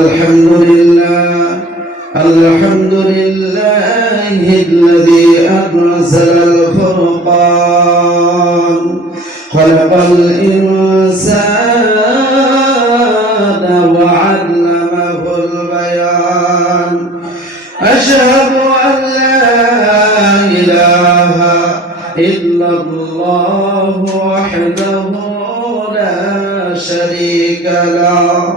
الحمد لله الذي أنزل الفرقان خلق الإنسان وعلمه البيان أشهد أن لا إله إلا الله وحده لا شريك له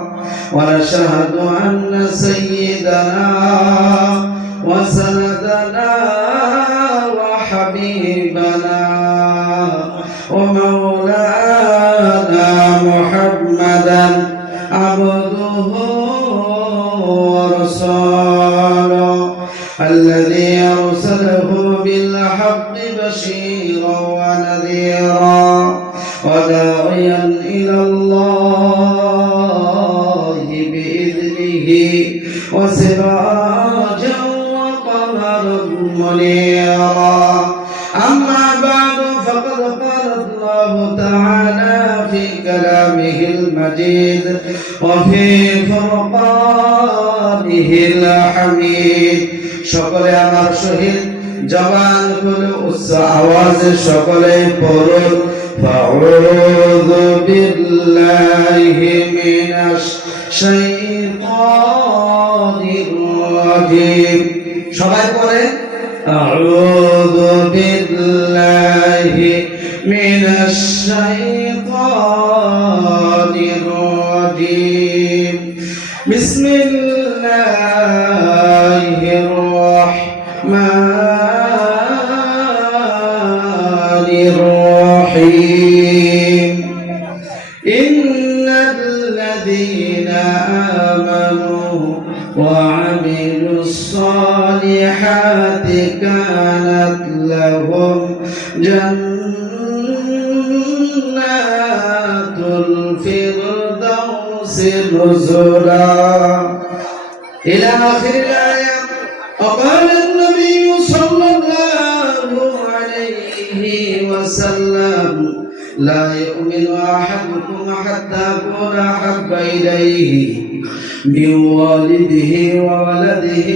ونشهد أن سيدنا وسندنا وحبيبنا ومولانا محمدا عبده ورسوله الذي أرسله بالحق بشيرا ونذيرا وداعيا إلى الله بإذنه وسراجا وقمرا منيرا أما بعد فقد قال الله تعالى في كلامه المجيد وفي فرقانه الحميد সকলে আমার সহিত জবান খুলে উচ্চ আওয়াজে সকলে পড়ুন ফাউযু বিল্লাহি মিনাশ শাইতানির রাজিম সবাই পড়ে আউযু বিল্লাহি মিনাশ শাইতানির রাজিম বিসমিল্লাহির রাহমানির রহিম ইন্নাল্লাযীনা আমানু ওয়া আমিলুস সালিহাতি কানাত লাহুম জান্নাতুল ফিরদাউসি নুজুলা ইলা আখিরিল আয়াত وقال النبي صلى الله عليه وسلم لا يؤمن أحدكم حتى أكون أحب إليه من والده وولده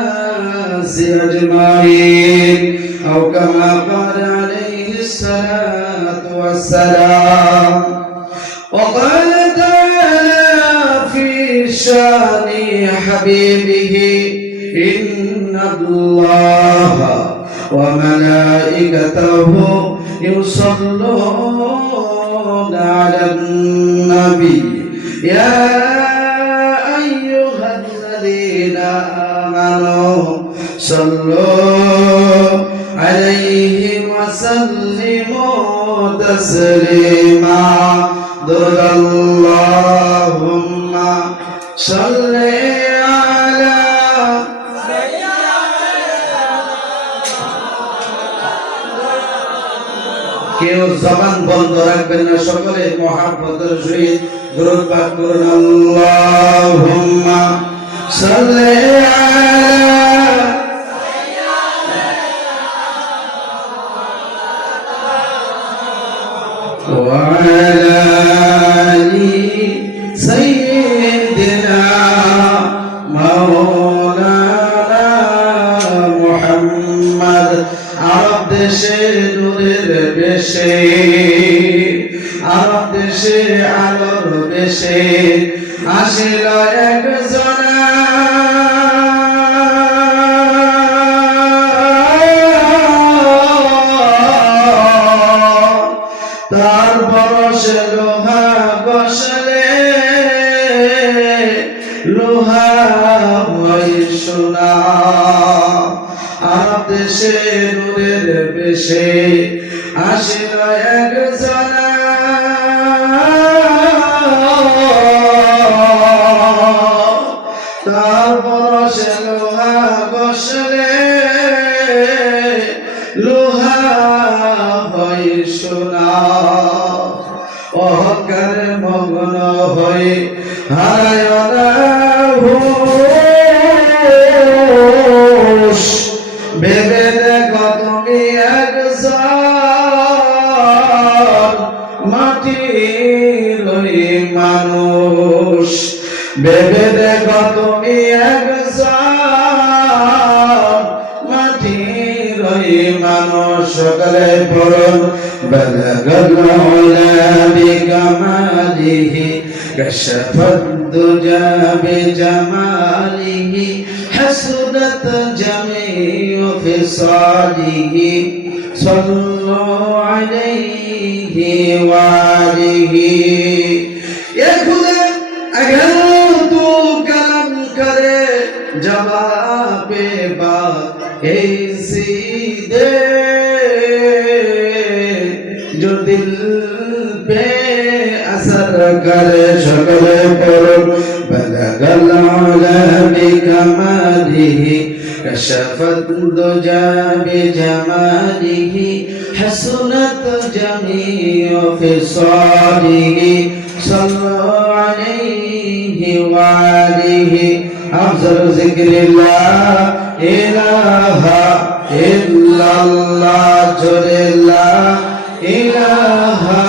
والناس أجمعين أو كما قال عليه الصلاة والسلام وقال تعالى في شان حبيبه إن الله وملائكته يصلون على النبي يا أيها الذين آمنوا صلوا عليه وسلموا تسليما ضرب اللهم صل على কেউ জবান বন্ধ রাখবেন না সকলে মুহাব্বতের সহিত দরুদ পাঠ করুন আল্লাহুম্মা সাল্লি আলা ওয়া আলা আলি সাইয়্যিদিনা মাওলানা মুহাম্মদ আরব দেশে নূরের বেশে আরব দেশে আলোর বেশে আসিল একজনা তার বরসে লোহা বসলে লোহা হয় সোনা আরব দেশে নূরের বেশে আসিল একজনা তার বরসে লোহা বসলে লোহা হয় সোনা অহংকারে মগ্ন হয়ে হারায় না হুঁশ ভেবে দেখো তুমি একজন মাটি লই মানুষ ভেবে দেখো তুমি একজন মাটির ওই মানুষ সকালে পড়ুন বালাগাল উলা বিকামালিহি কাশাফাদ দুজা বিজামালিহি হাসুনাত জামিউ ফিসালিহি সাল্লু আলাইহি ওয়া আলিহি ইয়া খুদা अगर तू करम करे जवाबे बात ऐसी दे जो दिल पे असर करे शक्ल पर बलगल उला बिकमालिही कशफत दुजा बिजमालिही हसनत जमीउ फिसालिही सल्लु अलैहि वा आलिहि अफजल जिक्रिल्लाह इलाहा इल्लल्लाह जोरे ला इलाहा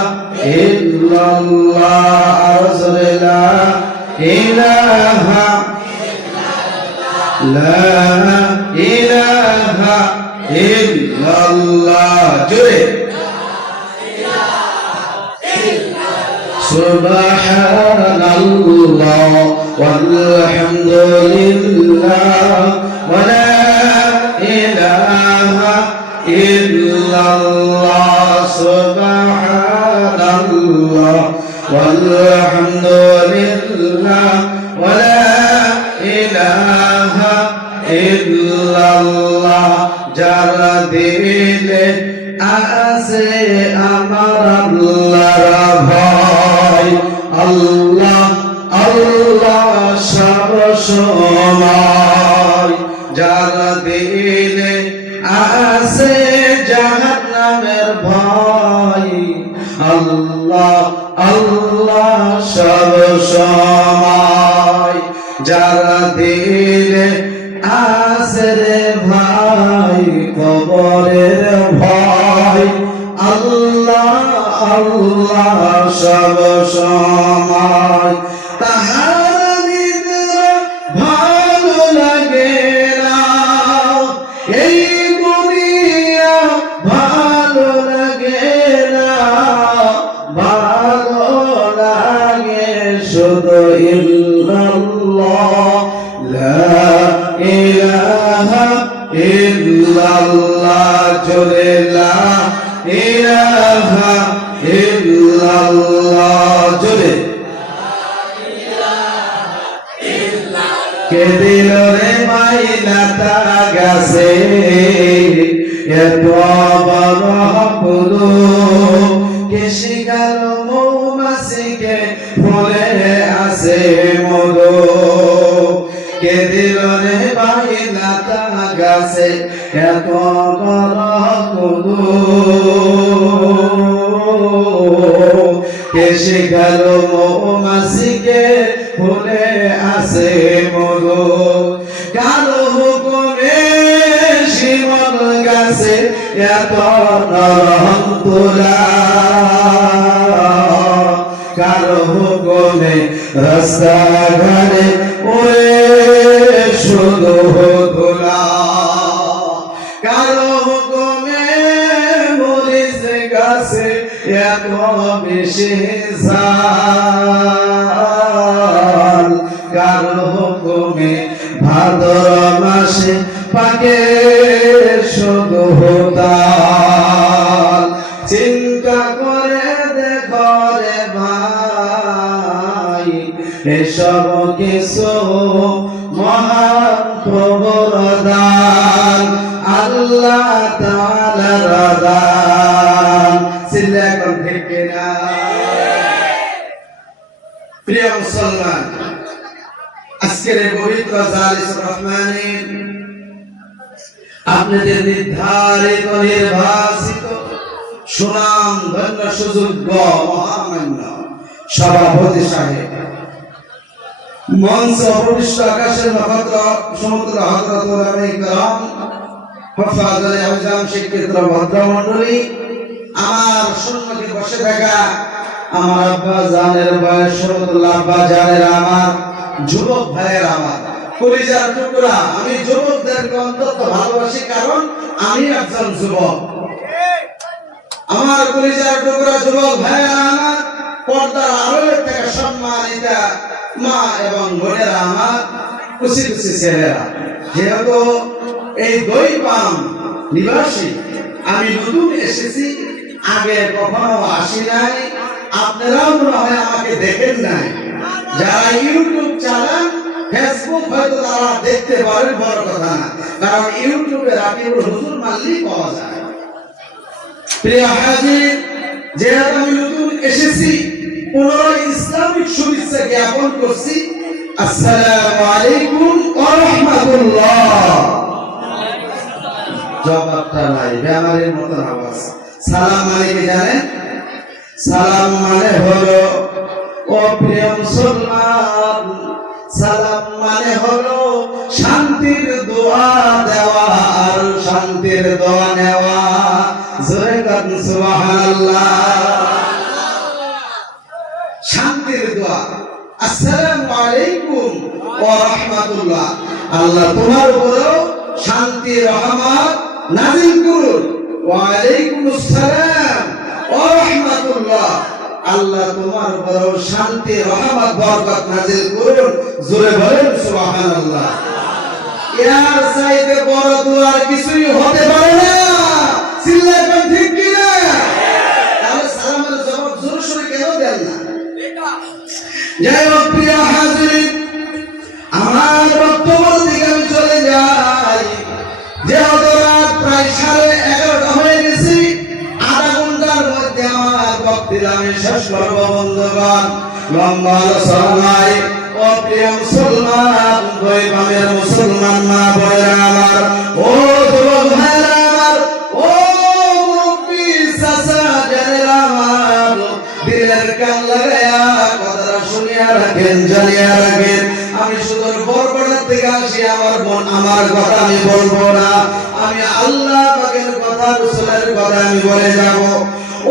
इल्लल्लाह जोरे ला इलाहा ला इलाहा इल्लल्लाह जोरे Subhanallah walhamdulillah wa la ilaha illallah Subhanallah walhamdulillah wa la ilaha illallah jara dile ase amar Allah Allah Allah সব সময় যার দিলে আছে জাহান্নামের ভয় আল্লাহ আল্লাহ সব সময় যার দিলে আছে রে ভাই কবরের ভয় আল্লাহ আল্লাহ সব সময় তাহার ভালো লাগে না এই দুনিয়া ভালো লাগে না ভালো লাগে শুধু ইল্লাল্লাহ লা ইলাহা ইল্লাল্লাহ জোরে লা ইলাহা ইল্লাল্লাহ জোরে কে দিল রে মাইনা তারা গাছে এত বড় ফুলো কে শিখাল মৌমাছিকে ফুলে আসে মধু কে দিল রে মাইনা তারা গাছে এত বড় ফুলো কে শিখাল মৌমাছিকে ফুলে আসে মধু কারো হুকুমে শিমল গাছে এত নরম তুলা কারো হুকুমে রাস্তা ঘাটে ওরে শুধু ধুলা কারো হুকুমে মরিচ গাছে এত বেশি ঝাল কারো হুকুমে ভাদ্র মাসে পাকে শুধু তাল চিন্তা করে দেখো রে ভাই এসব কিছু মহান প্রভুর দান আল্লাহ তাআলার দান সিল্লা কোন থেকে না প্রিয় মুসলমান আজকের পবিত্র জালিসুর রহমানের আপনাদের নির্ধারিত নির্বাচিত সুনাম ধন্য সুযোগ্য মহামান্য সভাপতি সাহেব মঞ্চ অপবিষ্ট আকাশের নক্ষত্র সমুদ্র হযরত ওলামায়ে কেরাম হফাজে আজম শিক্ষিত ভদ্রমণ্ডলী আমার সম্মুখে বসে থাকা আমার আব্বা জানের বয়স 17, আব্বা জানের আমার যুবক ভাইয়ের আমার কলিজার টুকরা, আমি যুবকদেরকে অন্তত ভালোবাসি কারণ আমি একজন যুবক। আমার কলিজার টুকরা যুবক ভাইয়ের আমার পর্দার আড়ালে থেকে সম্মানিতা মা এবং বোনেরা আমার খুশি খুশি ছেলেরা, যেহেতু এই দইপাম নিবাসী আমি নতুন এসেছি, আগে কখনো আসি নাই, আপনারাও মনে হয় আমাকে দেখেন নাই। যারা ইউটিউব চালান, ফেসবুক হয়তো তারা দেখতে পারেন, বড় কথা না, কারণ ইউটিউবে রাকিবুল হুজুর মানলেই পাওয়া যায়। প্রিয় হাজির, যেহেতু আমি নতুন এসেছি, পুনরায় ইসলামিক শুভেচ্ছা জ্ঞাপন করছি। আসসালামু আলাইকুম ওয়া রাহমাতুল্লাহ। জবাবটা নাই, বেমারের মতো আওয়াজ। সালাম মানে কি জানেন? সালাম মানে হলো, ও প্রিয় মুসলমান, সালাম মানে হলো শান্তির দোয়া দেওয়া আর শান্তির দোয়া নেওয়া। জোরে কান সুবহানাল্লাহ। শান্তির দোয়া, আসসালামু আলাইকুম ওয়া রাহমাতুল্লাহ। আল্লাহ তোমার উপরেও শান্তি রহমত নাযিল করুন। ওয়া আলাইকুম আসসালাম ওয়া রাহমাতুল্লাহ। আল্লাহ তোমার উপরেও শান্তি রহমত বরকত নাযিল করুন। জোরে বলেন সুবহানাল্লাহ। এর চাইতে বড় দোয়া কিছুই হতে পারে না। চিল্লাবেন ঠিক কি না? তাহলে সালামের জবাব জোরে সোরে কেন দেন না? যাই হোক প্রিয় হাজির, আমার বক্তব্য দিকে আমি চলে যাই। যেহেতু রাত প্রায় 11:30 হয়ে গেছে, আধা ঘন্টার মধ্যে আমার বক্তব্য আমি শেষ করব। বন্ধুগণ, লম্বা আলোচনায় ও প্রিয় মুসলমান, দইপামের মুসলমান মা বোনেরা আমার, ও যুবক ভাইরা আমার, ও মুরব্বি চাচা জানেরা আমার, দিলের কান লাগায়া কথাটা শুনিয়া রাখেন, জানিয়া রাখেন। আমি সুদূর বরকড়ার থেকে আসি, আমার বোন, আমার কথা আমি বলবো না, আমি আল্লাহ পাকের কথা, রাসূলের কথা আমি বলে যাব।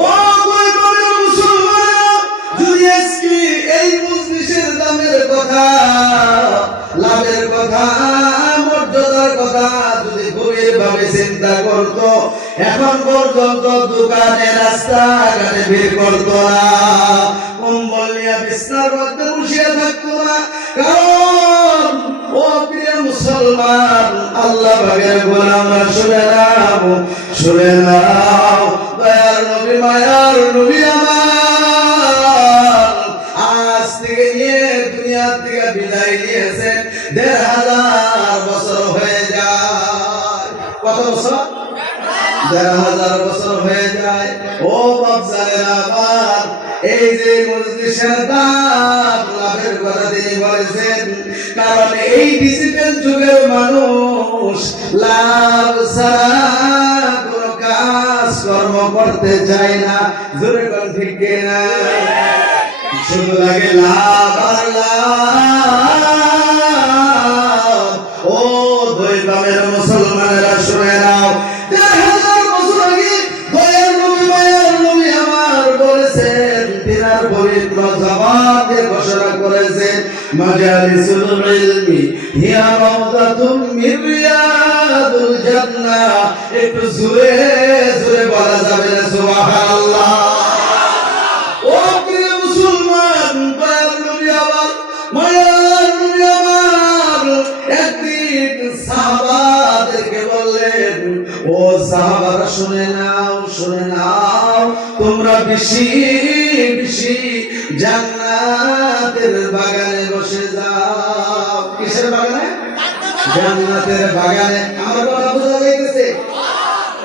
ও দইপামের মুসলমান, যদি আজকে এই মজলিসের দামের কথা, লাভের কথা, মর্যাদার কথা যদি গভীর ভাবে চিন্তা করতো, এখন পর্যন্ত দোকানে রাস্তাঘাটে ভিড় করতো না, কম্বল নিয়ে বিছানার মধ্যে বসিয়ে থাকতো না। কারণ ও প্রিয় মুসলমান, আল্লাহ পাকের গোলামরা শুনে নাও, শুনে নাও, দয়ার নবী, মায়ার নবী আমার আজ থেকে নিয়ে দুনিয়া থেকে বিদায় নিয়েছেন ১৫০০ বছর হয়ে যায়। কত বছর? ১৫০০ বছর হয়ে যায়। ও বাপজানেরা আমার, এই যে মজলিসের দাম লাভের কথা তিনি বলেছেন, কারণ এই ডিজিটাল যুগের মানুষ লাভ ছাড়া কোনো কাজ কর্ম করতে চায় না। জোরে কোন ঠিক কিনা? শুধু লাগে লাভ আর লাভ। ও দইপামের মুসলমানেরা শুনে নাও, ১৫০০ বছর আগে দয়ার নবী, মায়ার নবী আমার বলেছেন, তিনার পবিত্র জবানে ঘোষণা করেছেন, মাজালিসুল ইলমি হিয়া রাউদাতুম মিন রিয়াদুল জান্নাহ। একটু জোরে জোরে বলা যাবে না সুবহানাল্লাহ? ও প্রিয় মুসলমান, দয়ার নবী আমার, মায়ার নবী আমার একদিন সাহাবাদেরকে বললেন, ও সাহাবারা শুনে নাও, শুনে নাও, তোমরা বেশি বেশি জান্নাতের বাগানে বসে যাও। কিসের বাগানে? জান্নাতের বাগানে। আমার কথা বোঝা যাইতেছে?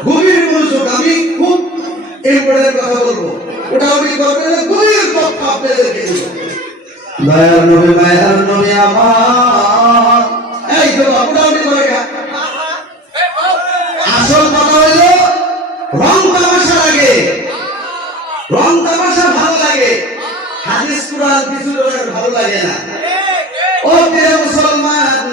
গভীর মনোযোগ, আমি খুব ইম্পর্টেন্ট কথা বলবো, ওটা আমি করবেন না, গভীর তথ্য আপনাদেরকে দিব। দয়ার নবী, মায়ার নবী আমার, এই তো ওটা আমি করে গা। আসল কথা হলো, রং তামাশার আগে, রং তামাশা ভালো লাগে, হাদিস কুরআন কিছু লোকের ভালো লাগে না। ও প্রিয় মুসলমান,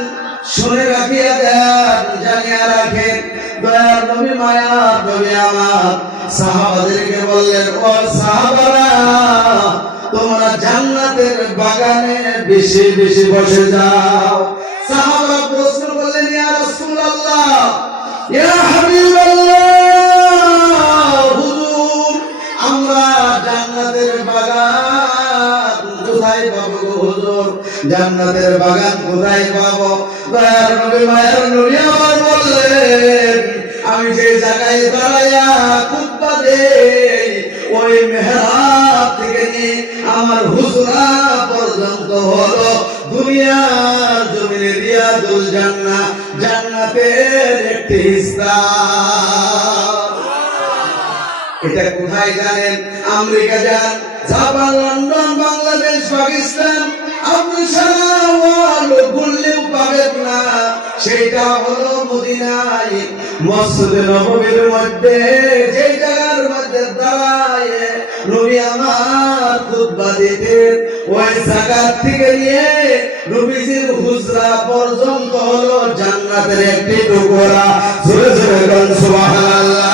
শুনে রাখিয়া দেন, জানিয়া রাখেন, দয়ার নবী, মায়ার নবী আমার সাহাবাদেরকে বললেন, ও সাহাবারা, তোমরা জান্নাতের বাগানে বেশি বেশি বসে যাও। সাহাবারা প্রশ্ন করলেন, ইয়া রাসূলুল্লাহ, ইয়া হাবিবাল্লাহ, হুজুর, আমরা জান্নাতের বাগান কোথায় পাবো গো হুজুর? জান্নাতের বাগান কোথায় পাবো? দয়ার নবী, মায়ের নবী আমার বললেন, আমি যে জায়গায় দাঁড়াইয়া খুতবা দেই, ওই মেহরাব থেকে নিয়ে আমার হুজরা পর্যন্ত হলো দুনিয়ার জমিনে রিয়াদুল জান্নাহ, জান্নাতের একটি হিস্সা। এটা কোথায় জানেন? আমেরিকা যান, জাপান, লন্ডন, বাংলাদেশ, পাকিস্তান, আপনি সারা ওয়ার্ল্ড ঘুরলেও পাবেন না। সেটা হলো মদিনায় মসজিদে নববীর মধ্যে, যে জায়গার মধ্যে দাঁড়ায় নবী আমার খুতবা দিতেন, ওই জায়গা থেকে নিয়ে নবীজির হুজরা পর্যন্ত হলো জান্নাতের একটি টুকরা। জোরে জোরে বলুন সুবহানাল্লাহ।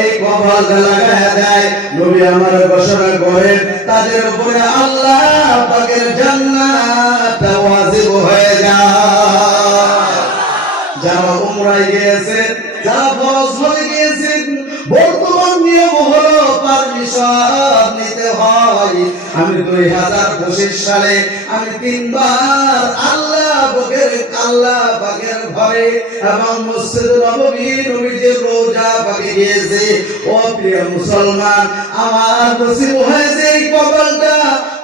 এই কবর লাগায়া দেয়, নবী আমার ঘোষণা করেন, তাদের উপরে আল্লাহ পাকের জান্নাত ওয়াজিব হয়ে যায়। যারা উমরায় গিয়েছেন, যারা ফরজ হয়ে গিয়েছেন, বর্তমান নিয়ম হলো পারমিশন নিতে হয়। আমি 2025 সালে আমি 3 বার আল্লাহ পাকের ঘরে এবং মসজিদ নববী, নবীজির রওজা পাকে গিয়েছি। ও প্রিয় মুসলমান, আমার নসিব হয়েছে এই কবরটা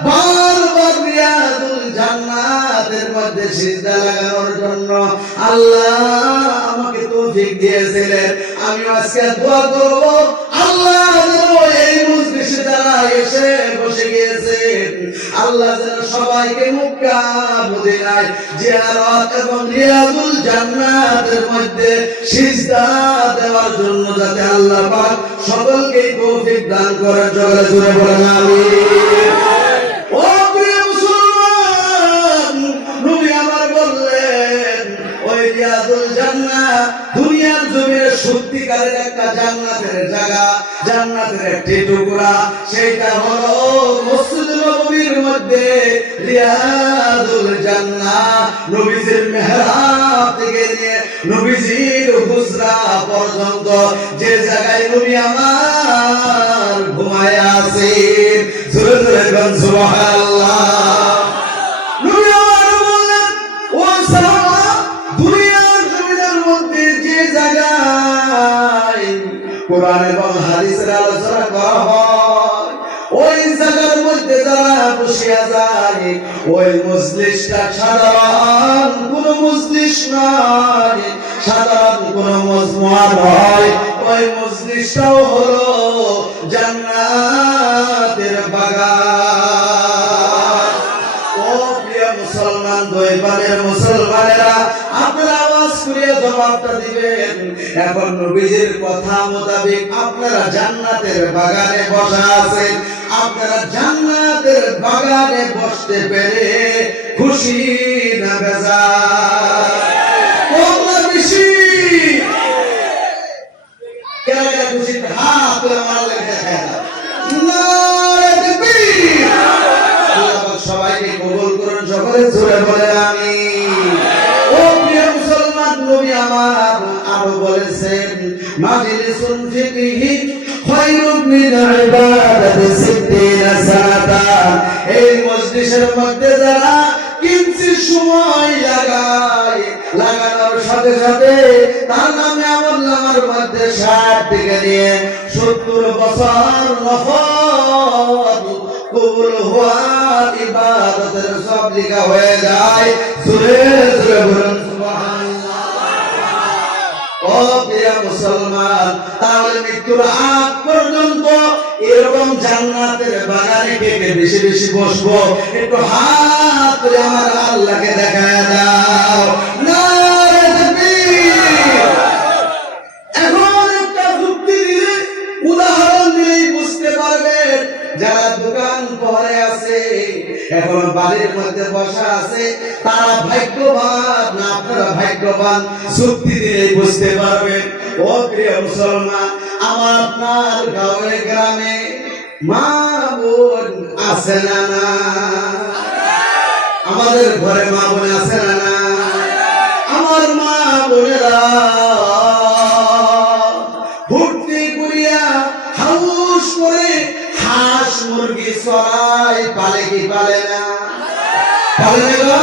বারবার রিয়াদুল জান্নাতের মধ্যে সিজদা লাগানোর জন্য। আল্লাহ আমাকে তৌফিক দিয়েছিলেন। আমি আজকে দোয়া করব, আল্লাহ যেন এই মজলিসে যারা এসে বসে গিয়েছেন, আল্লাহ যেন সবাইকে মক্কা, মদিনায় জিয়ারত এবং রিয়াদুল জান্নাতের মধ্যে সিজদা দেওয়ার জন্য যাতে আল্লাহ পাক সকলকে তৌফিক দান করেন। জোরে জোরে বলেন আমিন। ও প্রিয় মুসলমান, নবী আমার বললেন, ওই রিয়াদুল জান্নাহ দুনিয়ার জমিনে সত্যিকারের একটা জান্নাতের জায়গা, জান্নাতের একটি টুকরা। সেটা হলো মসজিদ নববীর মধ্যে রিয়াদুল জান্নাহ, নবীজির মেহরাব থেকে নিয়ে নবীজির হুজরা পর্যন্ত যে জায়গায় নবী আমার ঘুমায় আছেন। জোরে জোরে বলুন সুবহানাল্লাহ। নবী আমার বললেন, ও সাহাবা, দুনিয়ার জমিনের মধ্যে যে জায়গায় কোরআন এবং হাদিসের আলোচনা করা হয়, ওই জায়গার মধ্যে যারা বসিয়া যায়, ওই মজলিসটা সাধারণ কোন মজলিস নয়, সাধারণ কোন মজমুআ নয়। ওই মজলিসটাও হলো জান্নাতের বাগান। ও প্রিয় মুসলমান, দৈবানের মুসলমানেরা, আপনারা আওয়াজ করে জবাবটা দিবেন। এখন নবীজির কথা মোতাবেক আপনারা জান্নাতের বাগানে বসা আছেন। আপনারা জান্নাতের বাগানে বসতে পেরে খুশি না বেজার? কম না বেশি? কেন খুশি? হাত তুলে মারলে দেখা যায়। সবাইকে কবুল করুন, সকলে জোরে বলে আমিন। ও প্রিয় মুসলমান, নবী আমার আরো বলেছেন, মাজলিসুন ফিকহি খায়রুম মিন ইবাদাতি 60 সানাতান। এই মজলিসের মধ্যে যারা কিঞ্চিত সময় লাগায়, লাগানোর সাথে সাথে তার নামে আমলনামার মধ্যে 60 থেকে নিয়ে 70 বছর নফল কবুল হওয়া ইবাদতের সব লেখা হয়ে যায়। জোরে জোরে বলুন সুবহানাল্লাহ। ও প্রিয় মুসলমান, তাহলে মৃত্যুর আগ পর্যন্ত এরকম জান্নাতের বাগানে কে কে বেশি বেশি বসবো? একটু হাত তুলে আমার আল্লাহকে দেখায় দাও। নারে তাকবীর। এখন একটা যুক্তি দিলে, উদাহরণ দিলেই বুঝতে পারবেন, যারা দোকান পরে আছে, এখন বাড়ির মধ্যে বসা আছে, তারা ভাগ্যবান না আপনারা ভাগ্যবান? যুক্তি দিলেই বুঝতে পারবেন। ও প্রিয় মুসলমান, আমার আপনার গাঁয়ে গ্রামে মা বোন আছে না না? আমাদের ঘরে মা বোন আছে না না? আমার মা বোনেরা ভর্তি করিয়া হাউস করে হাঁস মুরগি চড়াই, পালে কি পালে না? পালে না?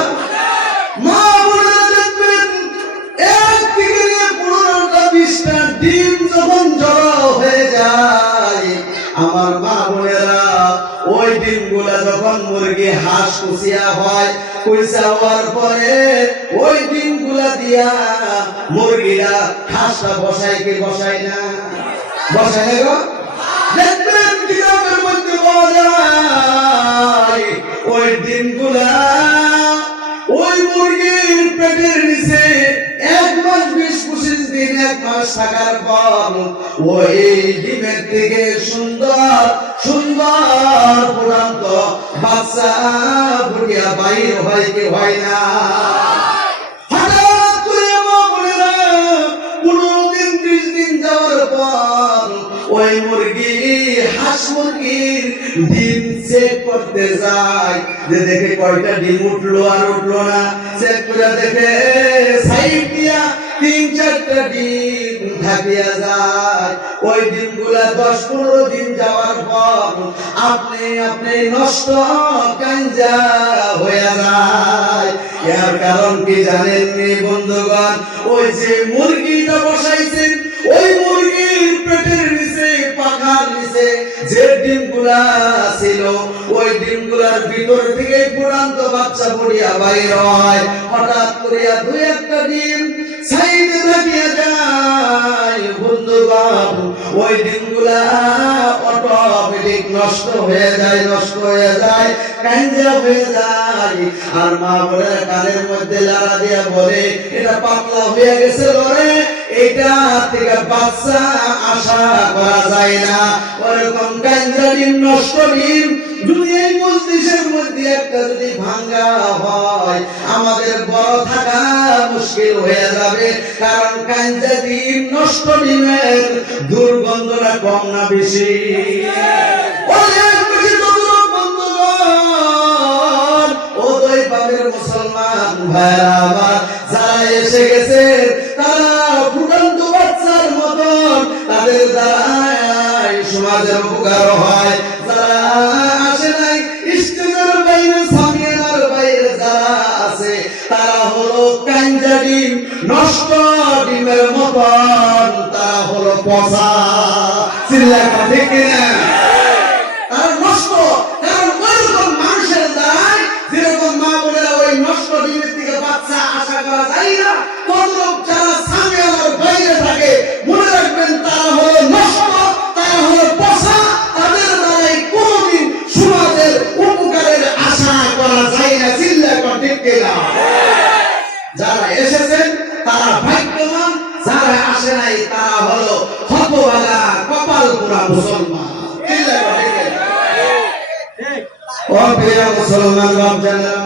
মা বোনেরা দেখবেন একদিকে নিয়ে 15টা 20টা ডিম যখন জড়ো হয়ে যায়, আমার মা বোনেরা ওই ডিমগুলা যখন মুরগি হাঁস কুচিয়া হয়, কুচিয়া হওয়ার পরে ওই ডিমগুলা দিয়া মুরগিরা হাঁসটা বসায় কি বসায় না? বসায় না গো? দেখবেন গ্রামের মধ্যে পাওয়া যায় ওই ডিমগুলা ওই মুরগির পেটের নিচে 1 মাস 20-25 দিন 1 মাস থাকার পর ওই ডিমের থেকে সুন্দর সুন্দর পুরান্ত বাচ্চা ফুটিয়া বাইর হয় কি হয় না? হঠাৎ করে মা বোনেরা 15 দিন 20 দিন যাওয়ার পর ওই মুরগি হাঁস মুরগির ডিম চেক করতে যায়, যে দেখে কয়টা ডিম উঠলো আর উঠলো না। চেক করে দেখে সাইড দিয়া 3-4টা ডিম থাকিয়া যায়। ওই ডিমগুলা 10-15 দিন যাওয়ার পর আপনি নষ্ট কাঞ্জা হয়ে যায়। এর কারণ কি জানেননি বন্ধুগণ? ওই যে মুরগিটা বসাইছেন, ওই মুরগির পেটের নিচে পাখার নিচে যে ডিমগুলা ছিল, ওই ডিমগুলার ভিতর থেকে পুরান্ত বাচ্চা পড়িয়া বাইর হয়। হঠাৎ করিয়া 2-1টা ডিম সাইডে থাকিয়া যায় বন্ধুগণ, ওই ডিমগুলা অটোমেটিক নষ্ট হয়ে যায়, কাঞ্জা হয়ে যায়। আর মা বলে কানের মধ্যে লাড়া দিয়া বলে, এটা পাতলা হয়ে গেছে লরে, এটা থেকে বাচ্চা আশা করা যায় না। ওরকম কাঞ্জা ডিম, নষ্ট ডিম যদি এই মজলিসের মধ্যে একটা যদি ভাঙ্গা হয়, আমাদের বড় থাকা মুশকিল হয়ে যাবে। কারণ কাঞ্জা ডিম, নষ্ট ডিমের দুর্গন্ধটা কম না বেশি? অনেক বেশি দুর্গন্ধ বন্ধুগণ। ও দুই পাবের মুসলমান ভাইরা আমার, যারা এসে গেছে তারা ফুটন্ত বাচ্চার মতন, তাদের দ্বারা সমাজের উপকার হয়। যারা আসে নাই, স্টেজের বাইরে সামিয়ানার বাইরে যারা আছে, তারা হলো কাঞ্জা ডিম, নষ্ট ডিমের মতন, তারা হলো পচা। চিল্লা ঠিক কিনা? তারা নষ্ট। কারণ ওইরকম মানুষের দ্বারাই যেরকম মা বোনেরা ওই নষ্ট ডিমের থেকে বাচ্চা আশা করা যায় না, তদ্রূপ যারা সামিয়ানার বাইরে থাকে, মনে রাখবেন তারা হলো নষ্ট, তারা হলো পচা। তাদের দ্বারাই কোনদিন সমাজের উপকারের আশা করা যায় না। চিল্লা ঠিক কিনা? যারা এসেছেন তারা ভাগ্যবান, যারা আসে নাই তারা হলো হতভাগা, কপাল পোড়া মুসলমান। ও প্রিয় মুসলমান বাপ জানেরা।